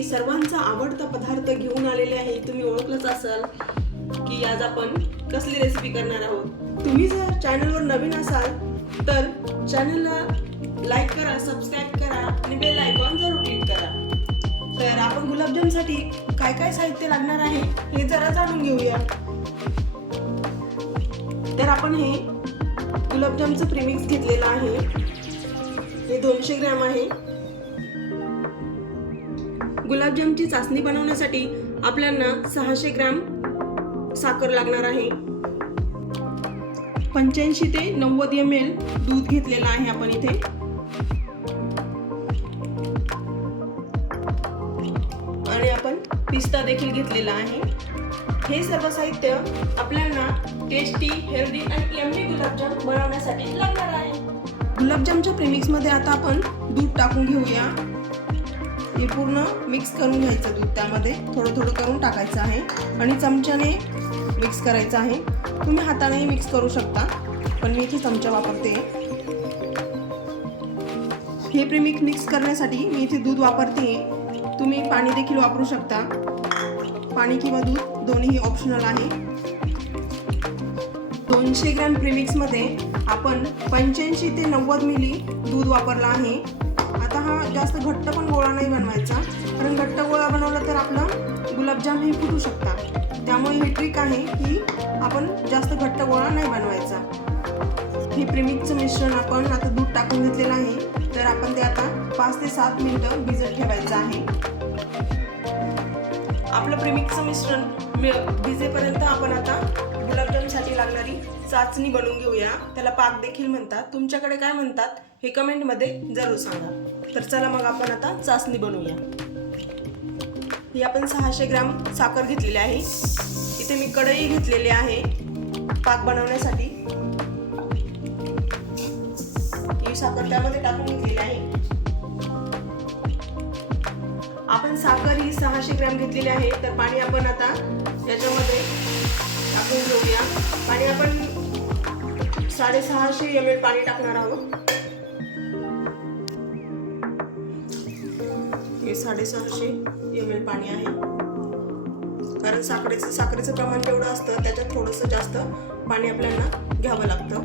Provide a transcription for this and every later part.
मी सर्वांचा आवडता पदार्थ घेऊन आलेले आहे. तुम्ही ओळखलंच असाल की आज आपण कसली रेसिपी करणार आहोत. तुम्ही जर चॅनलवर नवीन असाल तर चॅनलला लाईक करा सबस्क्राईब करा आणि बेल आयकॉन जरूर क्लिक करा. तर आपण गुलाबजामसाठी काय काय साहित्य लागणार आहे हे जरा जाणून घेऊया. तर आपण हे गुलाबजामचं प्रिमिक्स घेतलेलं आहे. हे दोनशे ग्रॅम आहे. गुलाबजामची चाचणी बनवण्यासाठी आपल्याला सहाशे ग्रॅम साखर लागणार आहे. पंच्याऐंशी ते नव्वद एम एल दूध घेतलेलं आहे आपण इथे. आणि आपण पिस्ता देखील घेतलेला आहे. हे सर्व साहित्य आपल्याला टेस्टी हेल्दी आणि यम्मी गुलाबजाम बनवण्यासाठी लागणार आहे. गुलाबजामच्या प्रेमिक्समध्ये आता आपण दूध टाकून घेऊया. हे पूर्ण मिक्स करून घ्यायचं दूध त्यामध्ये. थोडं थोडं करून टाकायचं आहे. आणि चमच्याने मिक्स करायचं आहे. तुम्ही हातानेही मिक्स करू शकता. पण मी इथे चमचा वापरते. हे प्रेमिक मिक्स करण्यासाठी मी इथे दूध वापरते. तुम्ही पाणी देखील वापरू शकता. पाणी किंवा दूध दोन्ही ऑप्शनल आहे. दोनशे ग्रॅम प्रेमिक्समध्ये आपण पंच्याऐंशी ते नव्वद मिली दूध वापरला आहे. हा जास्त घट्ट पण गोळा नाही बनवायचा. कारण घट्ट गोळा बनवला तर आपला गुलाबजाम हे फुटू शकतात. त्यामुळे ही ट्रिक आहे की आपण जास्त घट्ट गोळा नाही बनवायचा. हे प्रेमिकचं मिश्रण आपण आता दूध टाकून घेतलेलं आहे. तर आपण ते आता पाच ते सात मिनटं भिजत ठेवायचं आहे. आपलं प्रेमिकचं मिश्रण मि- भिजेपर्यंत आपण आता गुलाबजामसाठी लागणारी चाचणी बनवून घेऊया. त्याला पाक देखील म्हणतात. तुमच्याकडे काय म्हणतात हे कमेंटमध्ये जरूर सांगा. तर चला मग आपण आता चाचणी बनवूया. ही आपण सहाशे ग्रॅम साखर घेतलेली आहे. इथे मी कढई घेतलेली आहे पाक बनवण्यासाठी. ही साखर त्यामध्ये टाकून घेतलेली आहे. आपण साखर ही सहाशे ग्रॅम घेतलेली आहे तर पाणी आपण आता याच्यामध्ये टाकून घेऊया. पाणी आपण साडेसहाशे एम एल पाणी टाकणार आहोत. हे साडेसहाशे एम एल पाणी आहे. कारण साखरेचं साखरेचं प्रमाण तेवढं असतं त्याच्यात थोडंसं जास्त पाणी आपल्याला घ्यावं लागतं.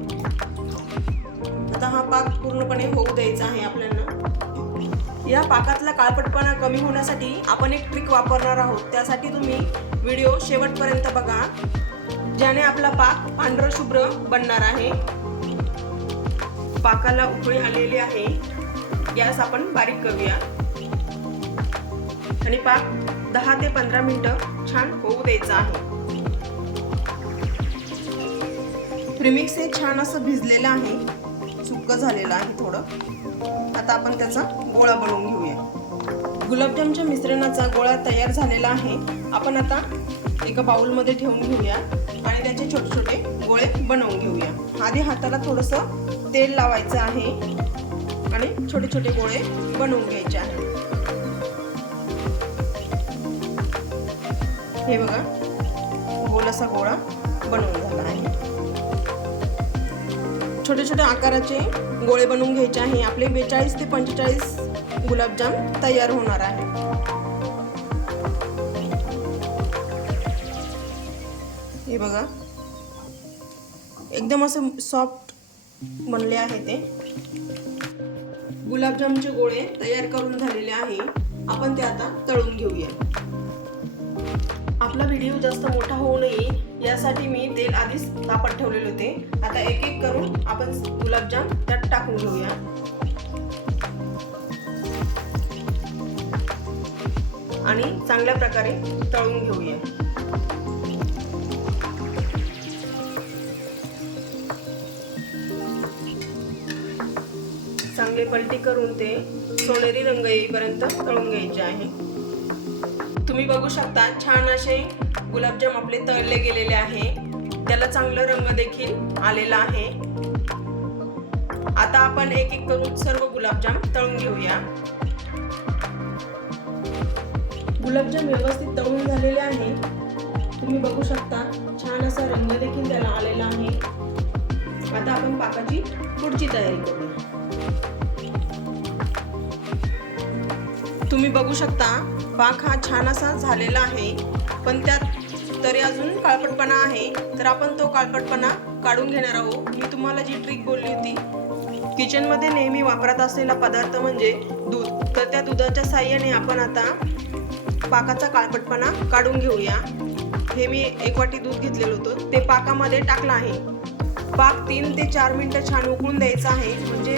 आता हा पाक पूर्णपणे होऊ द्यायचा आहे आपल्याला. या पाकातला काळपटपणा कमी होण्यासाठी आपण एक ट्रिक वापरणार आहोत. त्यासाठी तुम्ही व्हिडिओ शेवटपर्यंत बघा ज्याने आपला पाक पांढरं शुभ्र बनणार आहे. पाकाला उकळी आलेली आहे. गॅस आपण बारीक करूया. आणि पाक दहा ते पंधरा मिनटं छान होऊ द्यायचा आहे. प्रिमिक्स हे छान असं भिजलेलं आहे. सुक्क झालेलं आहे थोडं. आता आपण त्याचा गोळा बनवून घेऊया. गुलाबजामच्या मिश्रणाचा गोळा तयार झालेला आहे. आपण आता एका बाउलमध्ये ठेवून घेऊया आणि त्याचे छोटे छोटे गोळे बनवून घेऊया. आधी हाताला थोडंसं तेल लावायचं आहे आणि छोटे छोटे गोळे बनवून घ्यायचे आहे. हे बघा गोल असा गोळा बनवून झाला आहे. छोटे छोटे आकाराचे गोळे बनवून घ्यायचे आहे. आपले बेचाळीस ते पंचेचाळीस गुलाबजाम तयार होणार आहे. हे बघा. एकदम असं सॉफ्ट बनले आहे ते. गुलाबजामचे गोळे तयार करून झालेले आहे. आपण ते आता तळून घेऊया. आपला व्हिडिओ जास्त मोठा होऊ नये यासाठी मी तेल आधीच तापत ठेवलेले होते. आता एक एक करून आपण गुलाबजाम त्यात टाकून घेऊया. आणि चांगल्या प्रकारे तळून घेऊया. चांगले पलटी करून ते सोनेरी रंग येईपर्यंत तळून घ्यायचे आहे. तुम्ही बघू शकता छान असे गुलाबजाम आपले तळले गेलेले आहे. त्याला चांगलं रंग देखील आलेला आहे. आता आपण एक एक करून सर्व गुलाबजाम तळून घेऊया. गुलाबजाम व्यवस्थित तळून झालेले आहे. तुम्ही बघू शकता छान असा रंग देखील त्याला आलेला आहे. आता आपण पाकाची पुढची तयारी करूया. तुम्ही बघू शकता पाक हा छान असा झालेला आहे. पण त्यात तरी अजून काळपटपणा आहे. तर आपण तो काळपटपणा काढून घेणार आहोत. मी तुम्हाला जी ट्रिक बोलली होती किचनमध्ये नेहमी वापरत असलेला पदार्थ म्हणजे दूध. तर त्या दुधाच्या साह्याने आपण आता पाकाचा काळपटपणा काढून घेऊया. हे मी एक वाटी दूध घेतलेलं होतं. ते पाकामध्ये टाकलं आहे. पाक तीन ते चार मिनटं छान उकळून द्यायचा आहे. म्हणजे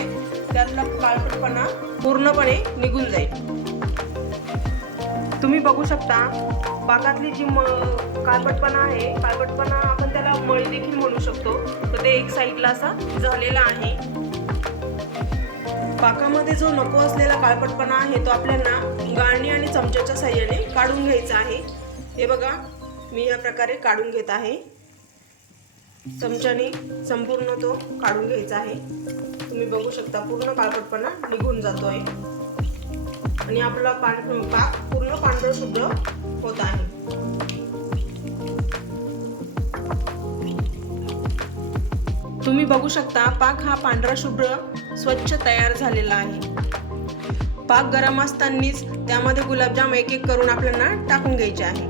त्यातला काळपटपणा पूर्णपणे निघून जाईल. तुम्ही बघू शकता बागातली जी म काळपटपणा आहे काळपटपणा आपण त्याला मळी देखील म्हणू शकतो. तर ते एक साईडला असा झालेला आहे. पाकामध्ये जो नको असलेला काळपटपणा आहे तो आपल्याला गाळणी आणि चमच्याच्या साह्याने काढून घ्यायचा आहे. हे बघा मी या प्रकारे काढून घेत आहे. चमच्याने संपूर्ण तो काढून घ्यायचा आहे. तुम्ही बघू शकता पूर्ण काळपटपणा निघून जातो आहे आणि आपला पांढ पाक पूर्ण पांढरं शुभ्र होत आहे. तुम्ही बघू शकता पाक हा पांढरा शुभ्र स्वच्छ तयार झालेला आहे. पाक गरम असतानाच त्यामध्ये गुलाबजाम एक एक करून आपल्याला टाकून घ्यायचे आहे.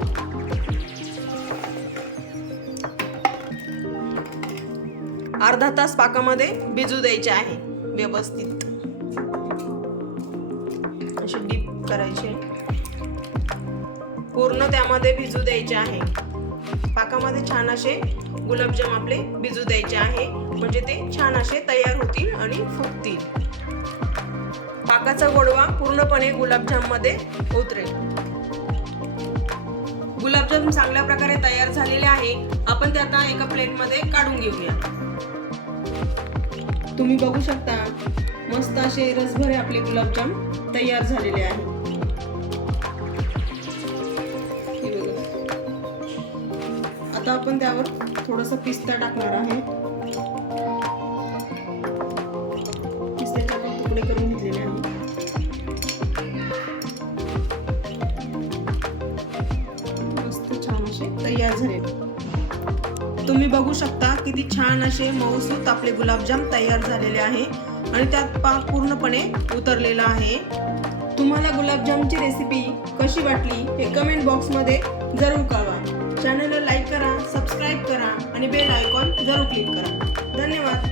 अर्धा तास पाकामध्ये भिजू द्यायचे आहे व्यवस्थित. असे डीप करायचे. पूर्ण त्यामध्ये भिजू द्यायचे आहे. पाकामध्ये छान असे गुलाबजाम आपले भिजू द्यायचे आहे. म्हणजे ते छान असे तयार होतील आणि फुगतील. पाकाचा गोडवा पूर्णपणे गुलाबजाममध्ये उतरेल. गुलाबजाम चांगल्या प्रकारे तयार झालेले आहे. आपण ते आता एका प्लेटमध्ये काढून घेऊया. तुम्ही बघू शकता. मस्त असे रसभरे आपले गुलाबजाम तयार झालेले आहे आता आपण त्यावर थोडासा पिस्ता टाकणार आहे. पिस्त्याचे आपण तुकडे करून घेतलेले आहे मस्त छान असे तयार झाले. तुम्ही बघू शकता किती छान असे मऊसूत आपले गुलाबजाम तयार झालेले आहे. आणि त्यात पाक पूर्णपणे उतरलेला आहे. तुम्हाला गुलाबजामची रेसिपी कशी वाटली हे कमेंट बॉक्समध्ये जरूर कळवा. चॅनलला लाईक करा सबस्क्राईब करा आणि बेल आयकॉन जरूर क्लिक करा. धन्यवाद.